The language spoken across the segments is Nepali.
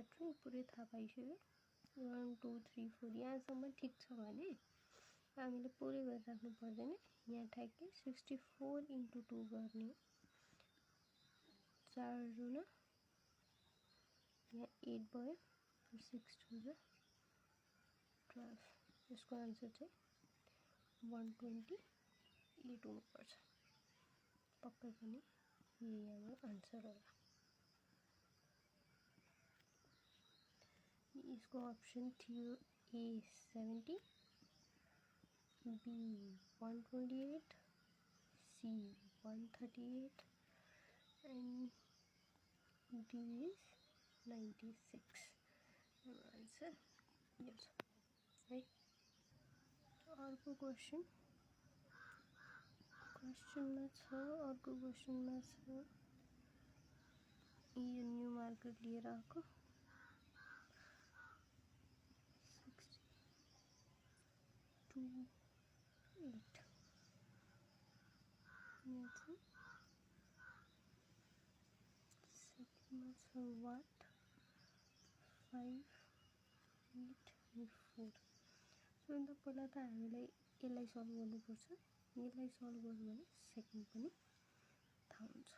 प्याटर्न पुरै थाहा पाइसक्यो 1 2 3 4 यहाँसम्म ठिक छ भने हामीले पुरै गरिराख्नु पर्दैन यहाँ ठ्याक्कै 64 × 2 गर्ने 4 गुणा यहाँ 8 भयो 6 2 जा 12 यसको आन्सर चाहिँ 128 हुनुपर्छ पक्कै पनि यही हाम्रो आन्सर होला इसको ऑप्शन थियो A 70 B 128 C 138 and D is 96 answer यो छ है अर्को क्वेशनमा छ अर्को क्वेशनमा छ यो न्यू मार्केट लिएर आएको 2 8 यहाँ चाहिँ सेकेन्डमा छ वाट 5 8 and 4 सो अन्त पहिला त हामीलाई यसलाई सल्भ गर्नुपर्छ यसलाई सल्भ गर्नु भने सेकेन्ड पनि थाहा हुन्छ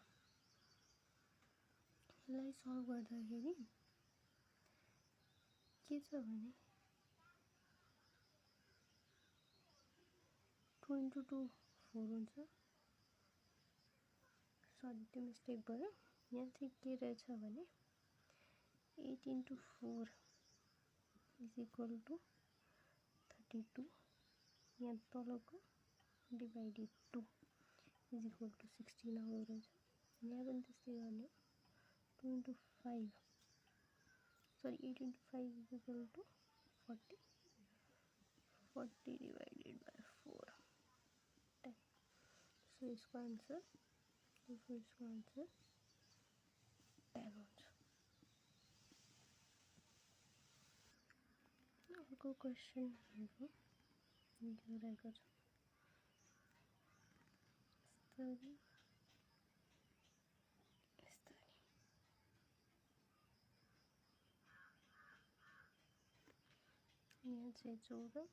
यसलाई सल्भ गर्दाखेरि के छ भने 2 × 2 4 हुन्छ सरी त्यो मिस्टेक भयो यहाँ चाहिँ के रहेछ भने 8 × 4 इज इक्वल टु 32 यहाँ तलको डिभाइडेड 2 इज इक्वल टु 16 आउँदो रहेछ यहाँ पनि त्यस्तै गर्ने 2 × 5 सरी 8 × 5 is equal to 40 40 divided by 4 10 so इसको आंसर इसको आंसर 10 हुन्छ अर्को क्वेशन हेरौँ रहेको छ यहाँ चाहिँ 14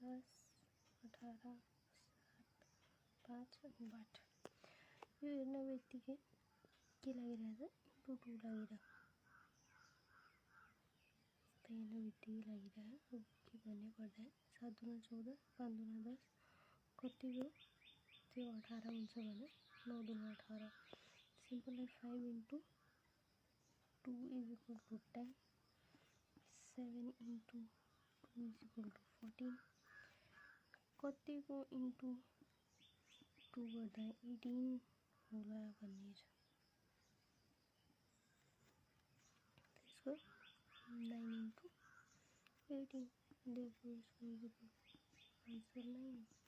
10 18 7 5 अनि 8 यो हेर्न बित्तिकै के लागिरहेछ इन्टु 2 लागिरहेको हेर्न बित्तिकै लागिरहेको के भन्ने पर्दा 7 × 14 5 × 10 कति भयो त्यो 18 हुन्छ भने 9 × 18 simply 5 × 2 is equal to 10 7 × 2 is equal to 14 कतिको इन्टु 2 गर्दा 18 होला भन्ने छ त्यसको 9 × 18 therefore इसको आंसर 9